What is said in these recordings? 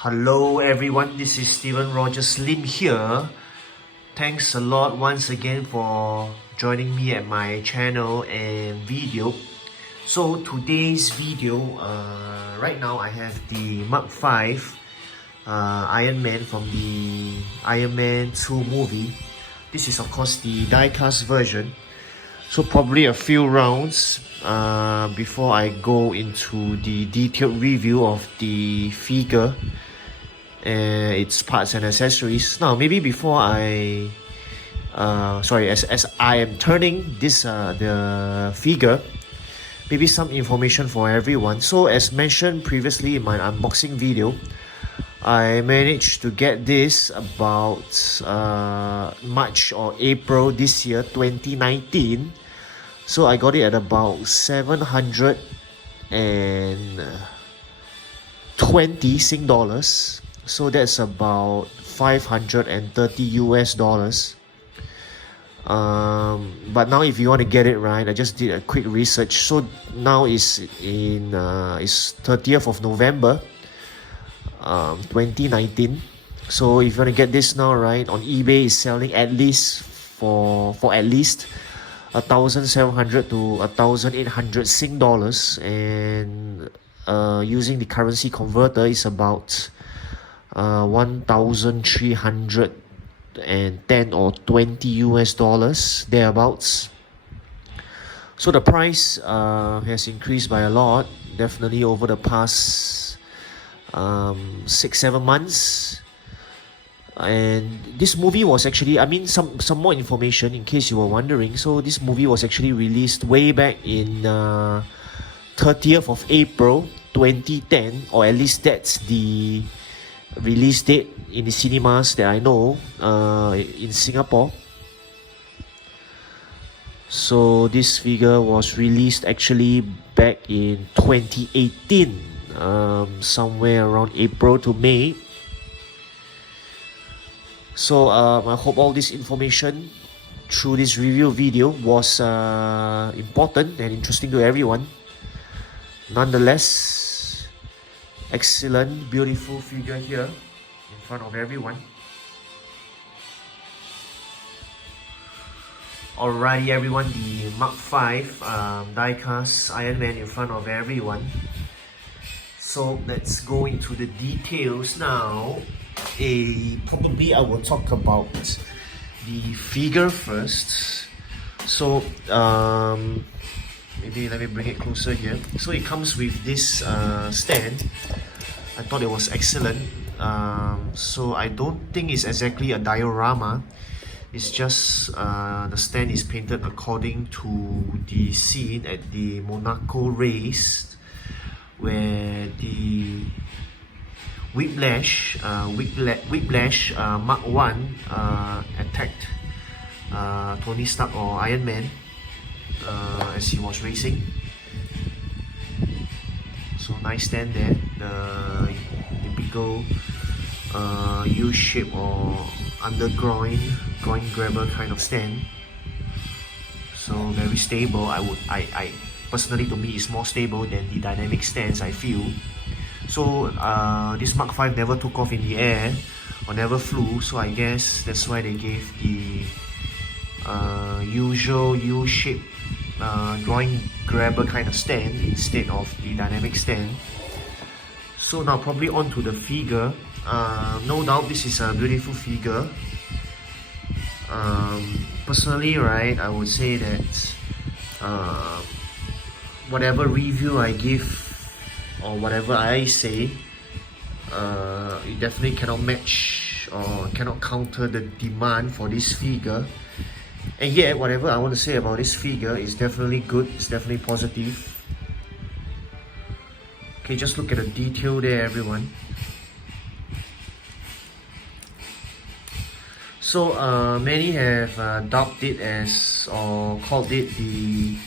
Hello everyone, this is Steven Roger Slim here. Thanks a lot once again for joining me at my channel and video. So today's video, right now I have the Mark V Iron Man from the Iron Man 2 movie. This is of course the diecast version. So probably a few rounds before I go into the detailed review of the figure and its parts and accessories. Now maybe before I as I am turning this the figure, maybe some information for everyone. So as mentioned previously in my unboxing video, I managed to get this about March or April this year, 2019. So I got it at about 720 Sing dollars. So that's about 530 US dollars. But now if you want to get it right, I just did a quick research. So now is 30th of November 2019. So if you want to get this now, right, on eBay is selling at least for at least 1,700 to 1,800 Sing dollars, and using the currency converter is about 1,310 or 20 US dollars thereabouts. So the price has increased by a lot, definitely over the past 6-7 months. And this movie was actually, some more information in case you were wondering. So this movie was actually released way back in 30th of April 2010, or at least that's the release date in the cinemas that I know in Singapore. So this figure was released actually back in 2018, somewhere around April to May. So I hope all this information through this review video was important and interesting to everyone. Nonetheless, excellent, beautiful figure here in front of everyone. Alrighty everyone, the Mark V diecast Iron Man in front of everyone. So let's go into the details now. Probably I will talk about the figure first. So maybe let me bring it closer here. So it comes with this stand. I thought it was excellent. So I don't think it's exactly a diorama. It's just the stand is painted according to the scene at the Monaco race, where the Whiplash Mark 1 attacked Tony Stark or Iron Man as he was racing. So nice stand there, the typical U-shape or groin grabber kind of stand. So very stable. I personally, to me, is more stable than the dynamic stands, I feel. So this Mark V never took off in the air or never flew, so I guess that's why they gave the usual U-shaped groin grabber kind of stand instead of the dynamic stand. So now probably on to the figure. No doubt this is a beautiful figure. Personally, right, I would say that whatever review I give or whatever I say, it definitely cannot match or cannot counter the demand for this figure. And yet, whatever I want to say about this figure is definitely good, it's definitely positive. Okay, just look at the detail there, everyone. So many have dubbed it as, or called it, the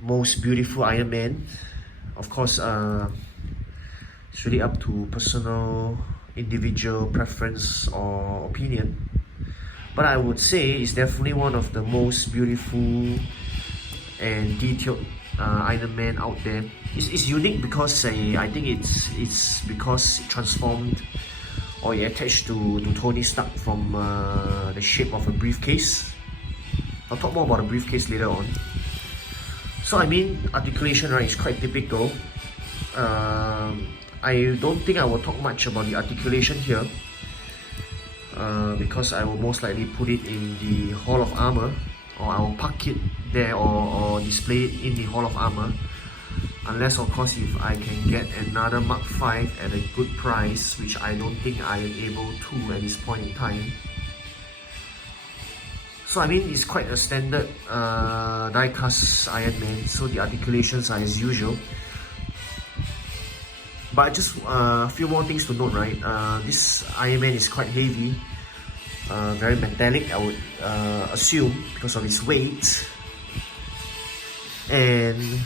most beautiful Iron Man. Of course, it's really up to personal, individual preference or opinion. But I would say it's definitely one of the most beautiful and detailed Iron Man out there. It's unique because I think it's because it transformed or it attached to Tony Stark from the shape of a briefcase. I'll talk more about the briefcase later on. So I mean, articulation, right, is quite typical. I don't think I will talk much about the articulation here because I will most likely put it in the Hall of Armor, or I will park it there or display it in the Hall of Armor, unless of course if I can get another Mark V at a good price, which I don't think I am able to at this point in time. So I mean, it's quite a standard die-cast Iron Man, so the articulations are as usual. But just a few more things to note, right? This Iron Man is quite heavy, very metallic, I would assume, because of its weight. And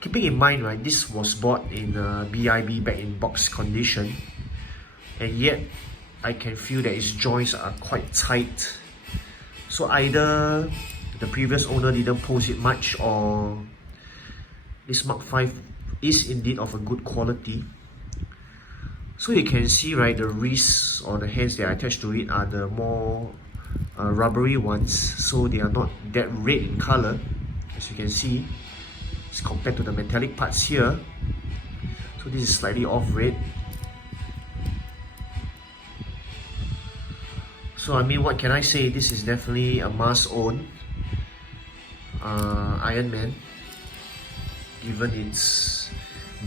keeping in mind, right, this was bought in BIB back in box condition, and yet I can feel that its joints are quite tight. So either the previous owner didn't post it much, or this Mark V is indeed of a good quality. So you can see, right, the wrists or the hands that are attached to it are the more rubbery ones, so they are not that red in color, as you can see, as compared to the metallic parts here. So this is slightly off red. So I mean, what can I say? This is definitely a must-own Iron Man, given its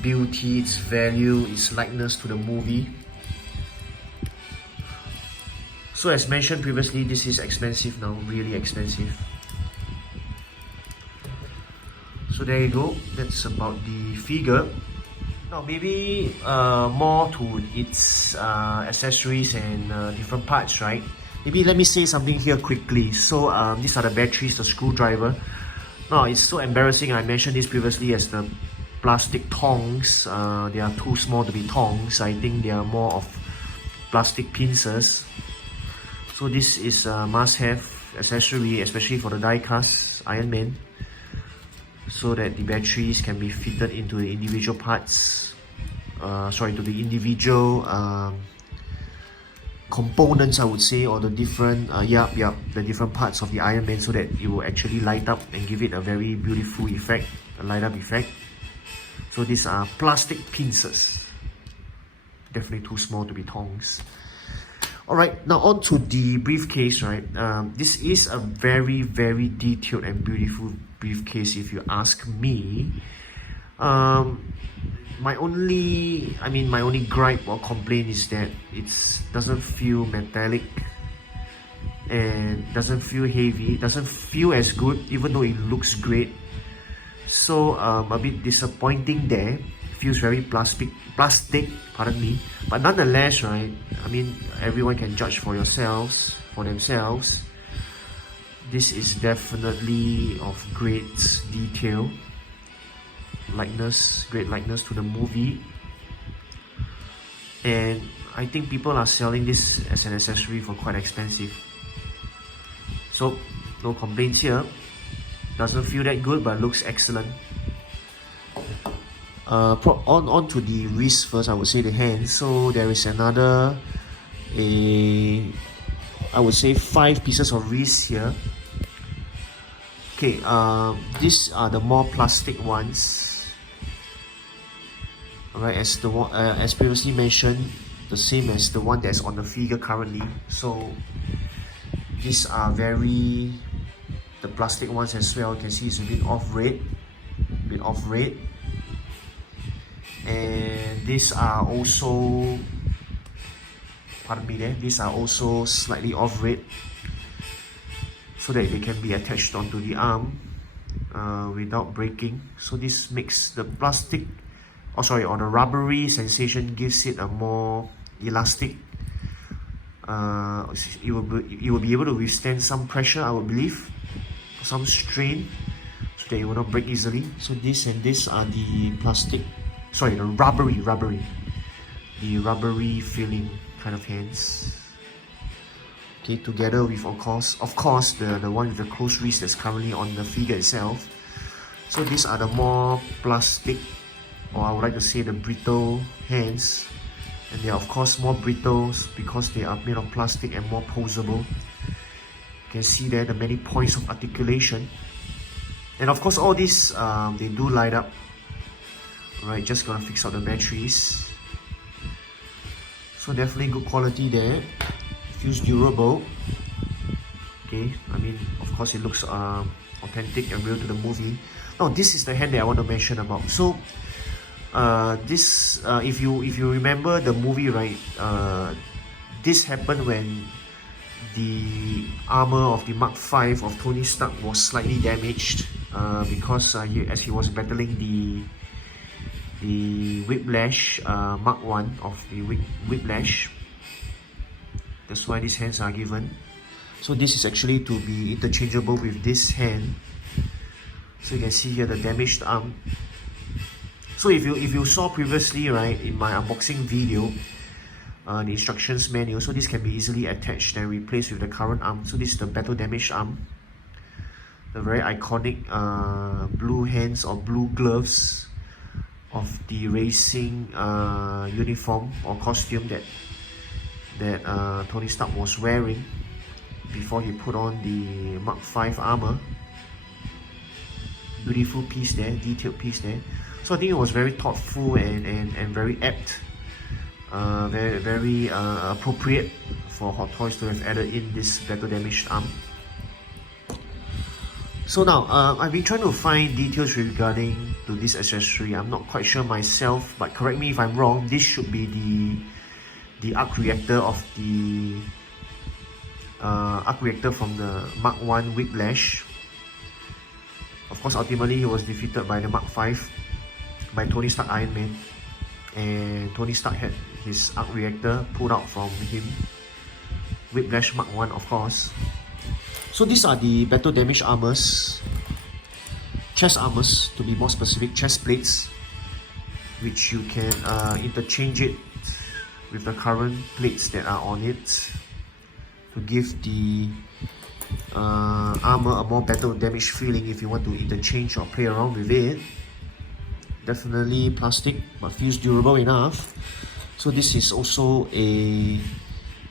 beauty, its value, its likeness to the movie. So as mentioned previously, this is expensive now, really expensive. So there you go, that's about the figure. Now maybe more to its accessories and different parts, right? Maybe let me say something here quickly. So these are the batteries, the screwdriver. Now it's so embarrassing, I mentioned this previously as the plastic tongs. They are too small to be tongs. I think they are more of plastic pincers. So this is a must-have accessory, especially for the die-cast Iron Man, so that the batteries can be fitted into the individual parts, to the individual components, I would say, or the different, the different parts of the Iron Man, so that it will actually light up and give it a very beautiful effect, a light up effect. So these are plastic pincers, definitely too small to be tongs. Alright, now on to the briefcase, right? This is a very, very detailed and beautiful briefcase, if you ask me. My only gripe or complaint is that it doesn't feel metallic and doesn't feel heavy, doesn't feel as good, even though it looks great. So a bit disappointing there. Feels very plastic, pardon me. But nonetheless, right, I mean, everyone can judge for themselves. This is definitely of great detail, great likeness to the movie. And I think people are selling this as an accessory for quite expensive. So, no complaints here. Doesn't feel that good, but looks excellent. On to the wrist first, I would say the hands. So there is another, I would say 5 pieces of wrist here. Okay, these are the more plastic ones. Alright, as previously mentioned, the same as the one that's on the figure currently. So these are the plastic ones as well. You can see it's a bit off red. And these are also, these are also slightly off red, so that they can be attached onto the arm without breaking. So this makes the or the rubbery sensation, gives it a more elastic. It will be able to withstand some pressure, I would believe, some strain, so that it will not break easily. So this and this are the rubbery feeling kind of hands. Okay, together with of course the one with the closed wrist that's currently on the figure itself. So these are the more plastic, or I would like to say the brittle hands, and they are of course more brittle because they are made of plastic and more posable. You can see there the many points of articulation, and of course all these they do light up. Right, just gonna fix out the batteries. So definitely good quality there. Feels durable. Okay, I mean of course it looks authentic and real to the movie. Now this is the hand that I want to mention about. So if you remember the movie, right, this happened when the armor of the Mark V of Tony Stark was slightly damaged because as he was battling the Whiplash Mark I of the Whiplash. That's why these hands are given. So this is actually to be interchangeable with this hand. So you can see here the damaged arm. So if you saw previously, right, in my unboxing video, the instructions manual, so this can be easily attached and replaced with the current arm. So this is the battle damaged arm. The very iconic blue hands or blue gloves of the racing uniform or costume that Tony Stark was wearing before he put on the Mark V armor. Beautiful piece there, detailed piece there. So I think it was very thoughtful and very apt, very appropriate for Hot Toys to have added in this battle damaged arm. So now, I've been trying to find details regarding to this accessory. I'm not quite sure myself, but correct me if I'm wrong. This should be the arc reactor of the arc reactor from the Mark I Whiplash. Of course, ultimately he was defeated by the Mark V, by Tony Stark Iron Man, and Tony Stark had his arc reactor pulled out from him. Whiplash Mark I, of course. So these are the battle damage armors, chest armors to be more specific, chest plates, which you can interchange it with the current plates that are on it to give the armor a more battle damage feeling if you want to interchange or play around with it. Definitely plastic, but feels durable enough. So this is also a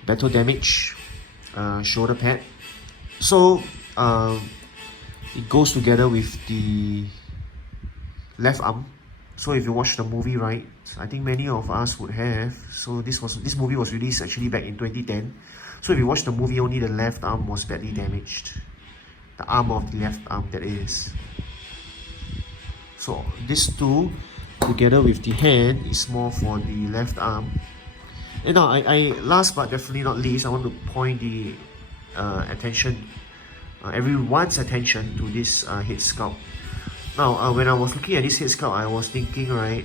battle damage shoulder pad. So it goes together with the left arm. So if you watch the movie, right, I think many of us would have. So this movie was released actually back in 2010. So if you watch the movie, only the left arm was badly damaged. The arm of the left arm, that is. So these two together with the hand is more for the left arm. And now I last but definitely not least, I want to point the everyone's attention to this head sculpt. Now when I was looking at this head sculpt, I was thinking, right,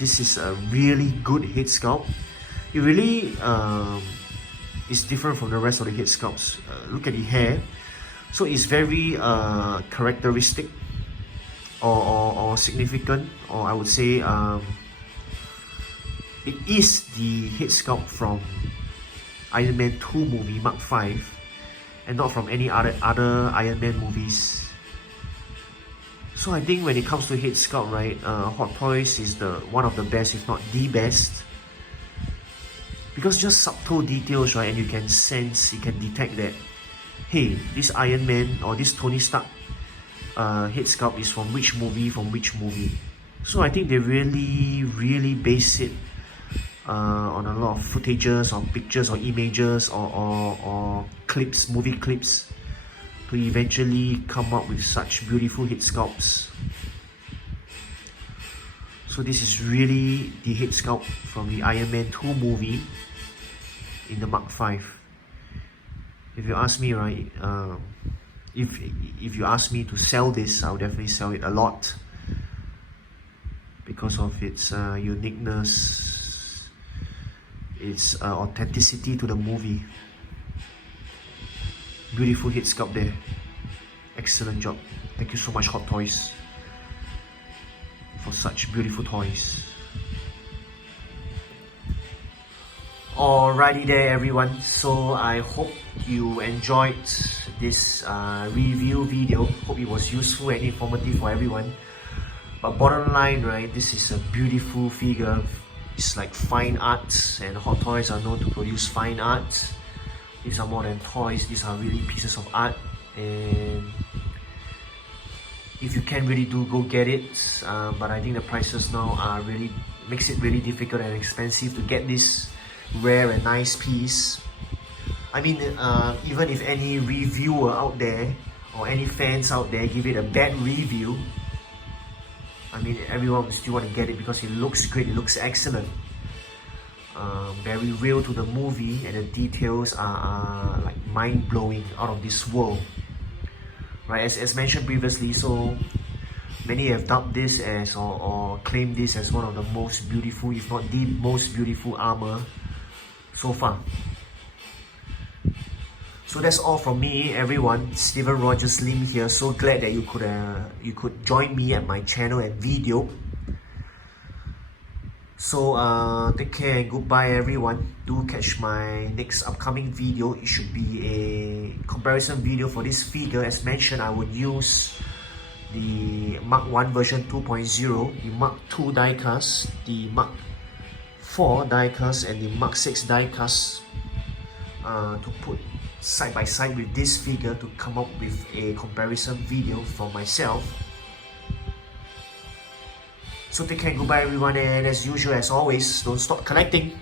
this is a really good head sculpt. It really is different from the rest of the head sculpts. Look at the hair. So it's very characteristic or significant, or I would say it is the head sculpt from Iron Man 2 movie Mark V, and not from any other Iron Man movies. So I think when it comes to head sculpt, right, Hot Toys is one of the best, if not the best, because just subtle details, right, and you can sense, you can detect that, hey, this Iron Man or this Tony Stark head sculpt is from which movie, So I think they really base it on a lot of footages or pictures or images or clips, movie clips, to eventually come up with such beautiful head sculpts. So this is really the head sculpt from the Iron Man 2 movie in the Mark V. If you ask me, right, if you ask me to sell this, I would definitely sell it a lot because of its uniqueness, its authenticity to the movie. Beautiful head sculpt there. Excellent job. Thank you so much, Hot Toys, for such beautiful toys. Alrighty there everyone, so I hope you enjoyed this review video. Hope it was useful and informative for everyone. But bottom line, right, this is a beautiful figure. It's like fine arts, and Hot Toys are known to produce fine arts. These are more than toys, these are really pieces of art, and if you can really do, go get it. But I think the prices now are really makes it really difficult and expensive to get this rare and nice piece. I mean, even if any reviewer out there or any fans out there give it a bad review, I mean, everyone will still want to get it because it looks great, it looks excellent. Very real to the movie, and the details are like mind-blowing, out of this world. Right, as mentioned previously, so many have dubbed this as or claimed this as one of the most beautiful, if not the most beautiful armor so far. So that's all from me, everyone. Steven Rogers Lim here. So glad that you could join me at my channel and video. So take care and goodbye everyone. Do catch my next upcoming video. It should be a comparison video for this figure. As mentioned, I would use the Mark 1 version 2.0, the Mark 2 diecast, the Mark 4 diecast, and the Mark 6 diecast to put side by side with this figure to come up with a comparison video for myself. So take care and goodbye everyone, and as usual, as always, don't stop collecting.